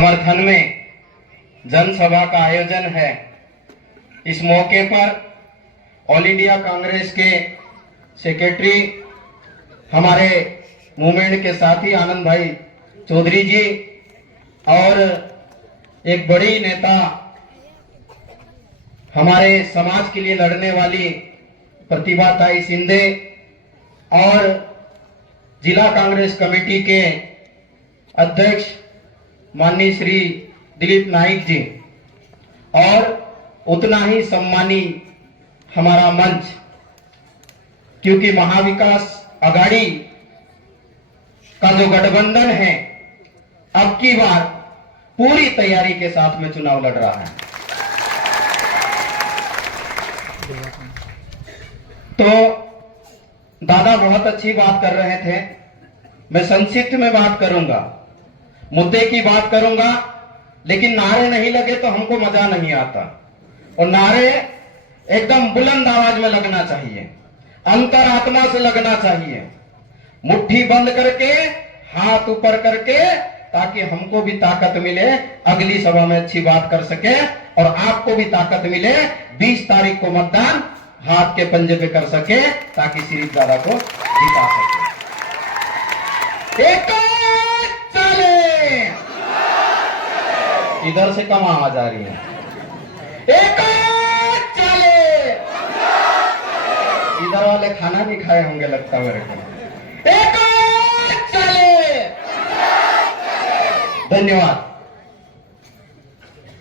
समर्थन में जनसभा का आयोजन है। इस मौके पर ऑल इंडिया कांग्रेस के सेक्रेटरी हमारे मूवमेंट के साथी आनंद भाई चौधरी जी और एक बड़ी नेता हमारे समाज के लिए लड़ने वाली प्रतिभा ताई सिंधे और जिला कांग्रेस कमेटी के अध्यक्ष माननीय श्री दिलीप नाइक जी और उतना ही सम्मानी हमारा मंच, क्योंकि महाविकास आघाड़ी का जो गठबंधन है अब की बार पूरी तैयारी के साथ में चुनाव लड़ रहा है। तो दादा बहुत अच्छी बात कर रहे थे, मैं संक्षिप्त में बात करूंगा, मुद्दे की बात करूंगा, लेकिन नारे नहीं लगे तो हमको मजा नहीं आता और नारे एकदम बुलंद आवाज में लगना चाहिए, अंतरात्मा से लगना चाहिए, मुट्ठी बंद करके हाथ ऊपर करके, ताकि हमको भी ताकत मिले अगली सभा में अच्छी बात कर सके और आपको भी ताकत मिले 20 तारीख को मतदान हाथ के पंजे पे कर सके ताकि सिरीफ दादा को जिता सके। एक चले, इधर से कम आवाज आ रही है। एक चले, इधर वाले खाना नहीं खाए होंगे लगता मेरे को। एक चले, धन्यवाद।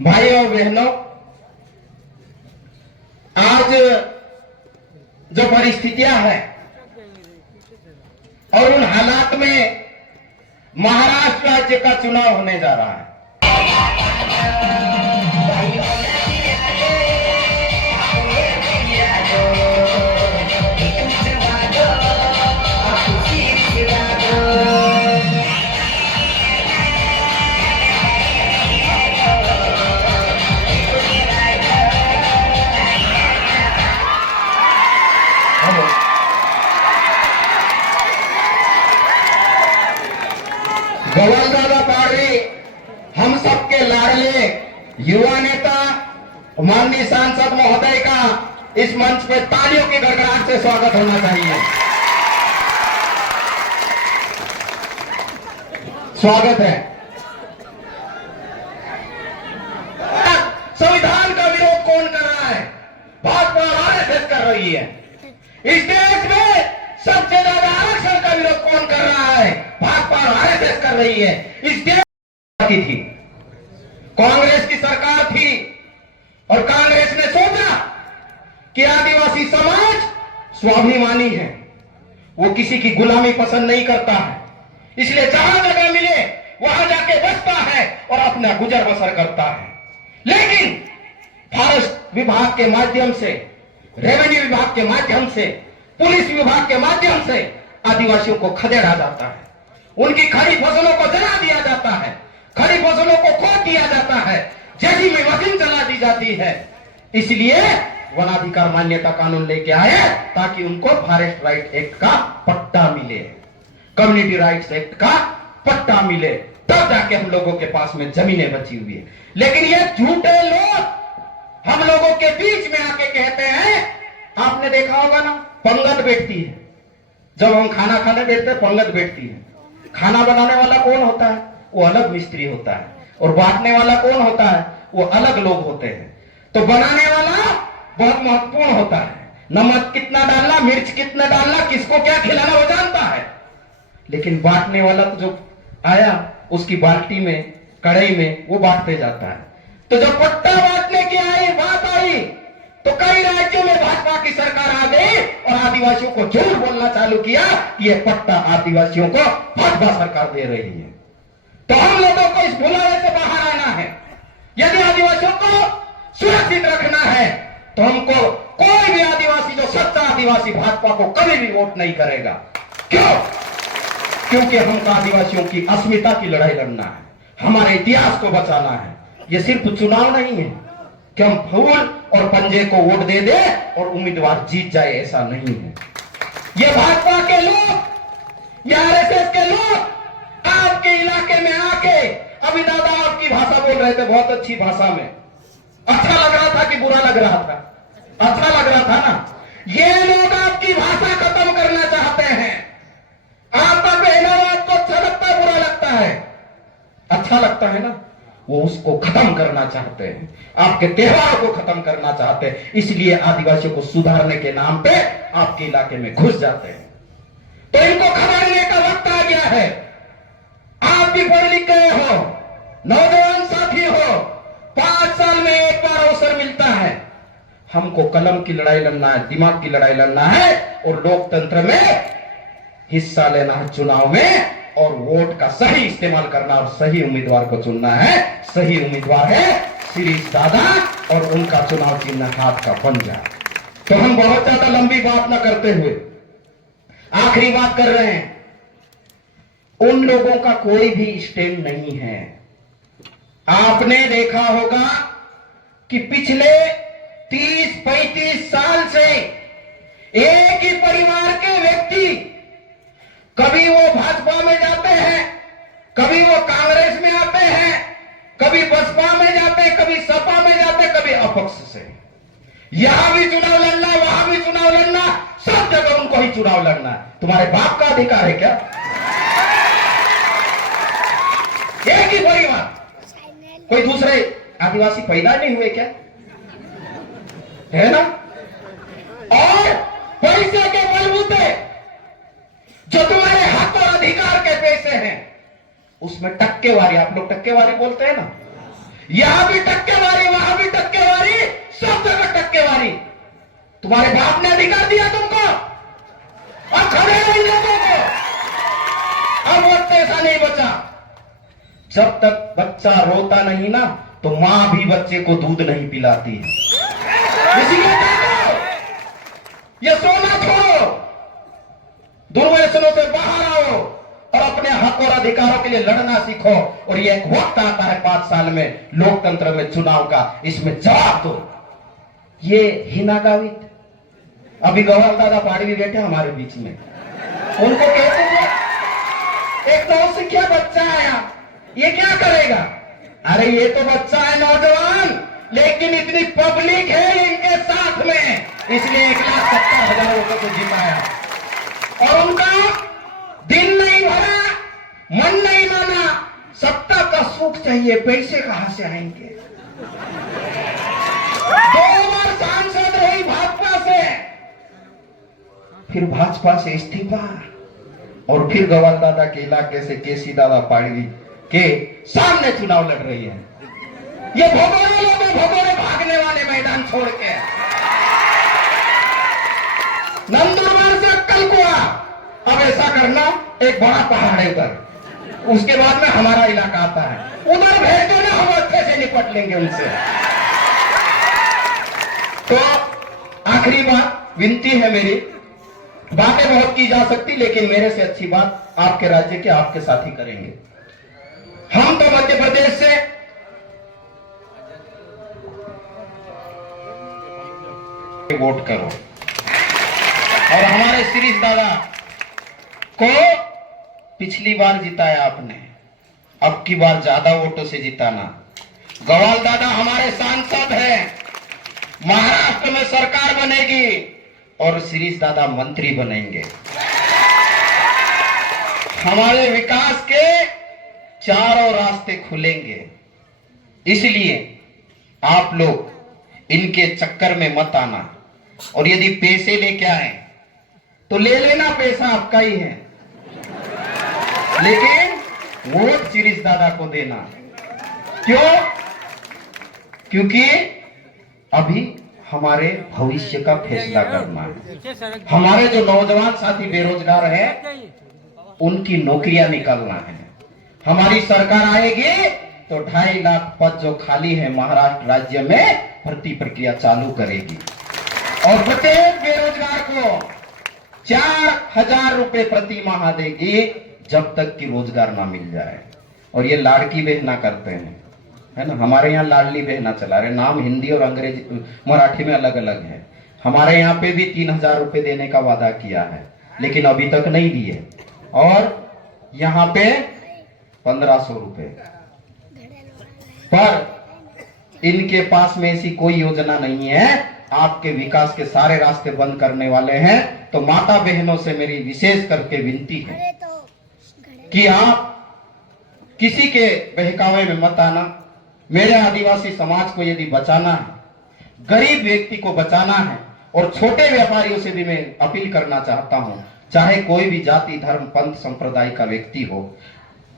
भाई और बहनों, आज जो परिस्थितियां हैं और उन हालात में महाराष्ट्र राज्य का चुनाव होने जा रहा है। गोपालदादा पाड़वी हम सबके लाडले युवा नेता माननीय सांसद महोदय का इस मंच पे तालियों की गड़गड़ाहट से स्वागत होना चाहिए। स्वागत है। संविधान का विरोध कौन कर रहा है? भाजपा आरएसएस कर रही है। इस देश में सबसे ज्यादा आरक्षण का विरोध कौन कर रहा है? भाजपा और आरएसएस कर रही है। इस देश की थी, कांग्रेस की सरकार थी और कांग्रेस ने सोचा कि आदिवासी समाज स्वाभिमानी है, वो किसी की गुलामी पसंद नहीं करता है, इसलिए जहां जगह मिले वहां जाके बसता है और अपना गुजर बसर करता है। लेकिन फॉरेस्ट विभाग के माध्यम से, रेवेन्यू विभाग के माध्यम से, पुलिस विभाग के माध्यम से आदिवासियों को खदेड़ा जाता है, उनकी खड़ी फसलों को जला दिया जाता है, खड़ी फसलों को खोद दिया जाता है, जैसी में मशीन चला दी जाती है। इसलिए वनाधिकार मान्यता कानून लेके आए ताकि उनको फॉरेस्ट राइट एक्ट का पट्टा मिले, कम्युनिटी राइट्स एक्ट का पट्टा मिले, तब जाके हम लोगों के पास में जमीनें बची हुई है। लेकिन ये झूठे लोग हम लोगों के बीच में आके कहते हैं, आपने देखा होगा ना, पंगत बैठती है, जब हम खाना खाने बैठते हैं पंगत बैठती है। खाना बनाने वाला कौन होता है? वो अलग मिस्त्री होता है, और बांटने वाला कौन होता है? वो अलग लोग होते हैं। तो बनाने वाला बहुत महत्वपूर्ण होता है, नमक कितना डालना, मिर्च कितना डालना, किसको क्या खिलाना वो जानता है। लेकिन बांटने वाला तो जो आया उसकी बाल्टी में, कढ़ाई में वो बांटते जाता है। तो जब पट्टा बांटने की बात आई तो कई राज्यों में भाजपा की सरकार आ गई और आदिवासियों को झूठ बोलना चालू किया कि यह पट्टा आदिवासियों को भाजपा सरकार दे रही है। तो हम लोगों को इस भुलावे से बाहर आना है। यदि आदिवासियों को सुरक्षित रखना है तो हमको कोई भी आदिवासी, जो सच्चा आदिवासी, भाजपा को कभी भी वोट नहीं करेगा। क्यों? क्योंकि हमको आदिवासियों की अस्मिता की लड़ाई लड़ना है, हमारे इतिहास को बचाना है। यह सिर्फ चुनाव नहीं है कि हम फूल और पंजे को वोट दे दे और उम्मीदवार जीत जाए, ऐसा नहीं है। ये भाजपा के लोग, ये आरएसएस के लोग आपके इलाके में आके अभी दादा आपकी भाषा बोल रहे थे बहुत अच्छी भाषा में, अच्छा लग रहा था कि बुरा लग रहा था? अच्छा लग रहा था ना। ये लोग आपकी भाषा खत्म करना चाहते हैं। आपका पहनावा आपको अच्छा लगता है, बुरा लगता है? अच्छा लगता है ना। वो उसको खत्म करना चाहते हैं, आपके त्योहार को खत्म करना चाहते हैं। इसलिए आदिवासियों को सुधारने के नाम पे आपके इलाके में घुस जाते हैं। तो इनको खबरने का वक्त आ गया है। आप भी पढ़ लिख गए हो, नौजवान साथी हो, 5 साल में एक बार अवसर मिलता है। हमको कलम की लड़ाई लड़ना है, दिमाग की लड़ाई लड़ना है और लोकतंत्र में हिस्सा लेना है, चुनाव में, और वोट का सही इस्तेमाल करना और सही उम्मीदवार को चुनना है। सही उम्मीदवार है शिरीष दादा और उनका चुनाव चिन्ह हाथ का पंजा। तो हम बहुत ज्यादा लंबी बात ना करते हुए आखिरी बात कर रहे हैं। उन लोगों का कोई भी स्टैंड नहीं है। आपने देखा होगा कि पिछले 30-35 साल से एक ही परिवार के व्यक्ति, कभी वो भाजपा में जाते हैं, कभी वो कांग्रेस में आते हैं, कभी बसपा में जाते हैं, कभी सपा में जाते हैं, कभी अपक्ष से। यहां भी चुनाव लड़ना, वहां भी चुनाव लड़ना, सब जगह उनको ही चुनाव लड़ना है। तुम्हारे बाप का अधिकार है क्या? एक ही परिवार, कोई दूसरे आदिवासी पैदा नहीं हुए क्या? है ना। और पैसे के बलबूते जो तुम्हारे हक और अधिकार के पैसे हैं, उसमें टक्केवारी, आप लोग टक्केवारी बोलते हैं ना, यहां भी टक्केवारी, वहां भी टक्केवारी, सब जगह टक्केवारी। तुम्हारे बाप ने अधिकार दिया तुमको, अब खड़े रहो इन लोगों को। अब वक्त ऐसा नहीं बचा, जब तक बच्चा रोता नहीं ना, तो मां भी बच्चे को दूध नहीं पिलाती है। इसलिए देखो, ये सोना छोड़ो, दुर्व्यसनों से बाहर आओ और अपने हक और अधिकारों के लिए लड़ना सीखो। और ये एक वक्त आता है 5 साल में लोकतंत्र में चुनाव का, इसमें जवाब दो। ये हिना गावित, अभी गौरव दादा पहाड़ी भी बैठे हमारे बीच में, उनको कहते थे एक नौसिखिया बच्चा आया, ये क्या करेगा? अरे ये तो बच्चा है नौजवान, लेकिन इतनी पब्लिक है इनके साथ में, इसलिए 1,70,000 रुपए को जिताया। और उनका दिल नहीं भरा, मन नहीं माना, सत्ता का सुख चाहिए, पैसे कहां से आएंगे? 2 बार सांसद रही भाजपा से, फिर भाजपा से इस्तीफा, और फिर गवाल दादा के इलाके से केसी दादा पाड़वी के सामने चुनाव लड़ रही है। ये भगोड़े लोग हैं, भगोड़े भागने वाले मैदान छोड़ के। नंदुरबार से अक्कल कुआ, अब ऐसा करना, एक बड़ा पहाड़ है उधर, उसके बाद में हमारा इलाका आता है, उधर भेज दो ना, हम अच्छे से निपट लेंगे उनसे। तो आखिरी बात, विनती है मेरी, बातें बहुत की जा सकती, लेकिन मेरे से अच्छी बात आपके राज्य के आपके साथी करेंगे। हम तो मध्य प्रदेश से वोट करो और हमारे शिरीष दादा को पिछली बार जिताया आपने, अब की बार ज्यादा वोटों से जिताना। गवाल दादा हमारे सांसद हैं, महाराष्ट्र में सरकार बनेगी और शिरीष दादा मंत्री बनेंगे। हमारे विकास के चारों रास्ते खुलेंगे, इसलिए आप लोग इनके चक्कर में मत आना। और यदि पैसे लेके आए तो ले लेना, पैसा आपका ही है, लेकिन वोट शिरीष दादा को देना। क्यों? क्योंकि अभी हमारे भविष्य का फैसला करना है। हमारे जो नौजवान साथी बेरोजगार हैं, उनकी नौकरियां निकालना है। हमारी सरकार आएगी तो 2.5 लाख पद जो खाली है महाराष्ट्र राज्य में, भर्ती प्रक्रिया चालू करेगी और प्रत्येक बेरोजगार को 4,000 रुपए प्रति माह देगी, जब तक कि रोजगार ना मिल जाए। और ये लाड़की बहना करते हैं, है ना। हमारे यहाँ लाडली बहना चला रहे, नाम हिंदी और अंग्रेजी मराठी में अलग अलग है। हमारे यहाँ पे भी 3,000 रुपए देने का वादा किया है, लेकिन अभी तक नहीं दिए। और यहाँ पे 1,500 रुपए, पर इनके पास में ऐसी कोई योजना नहीं है। आपके विकास के सारे रास्ते बंद करने वाले हैं। तो माता बहनों से मेरी विशेष करके विनती है कि आप किसी के बहकावे में मत आना। मेरे आदिवासी समाज को यदि बचाना है, गरीब व्यक्ति को बचाना है, और छोटे व्यापारियों से भी मैं अपील करना चाहता हूं, चाहे कोई भी जाति धर्म पंथ संप्रदाय का व्यक्ति हो,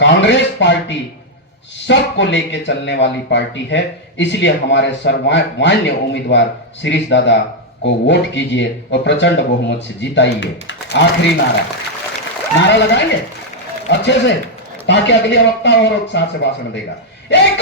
कांग्रेस पार्टी सबको लेके चलने वाली पार्टी है। इसलिए हमारे सर्वमान्य उम्मीदवार शिरीष दादा को वोट कीजिए और प्रचंड बहुमत से जिताइए। आखिरी नारा लगाएंगे अच्छे से, ताकि अगले वक्ता और उत्साह से भाषण देगा। एक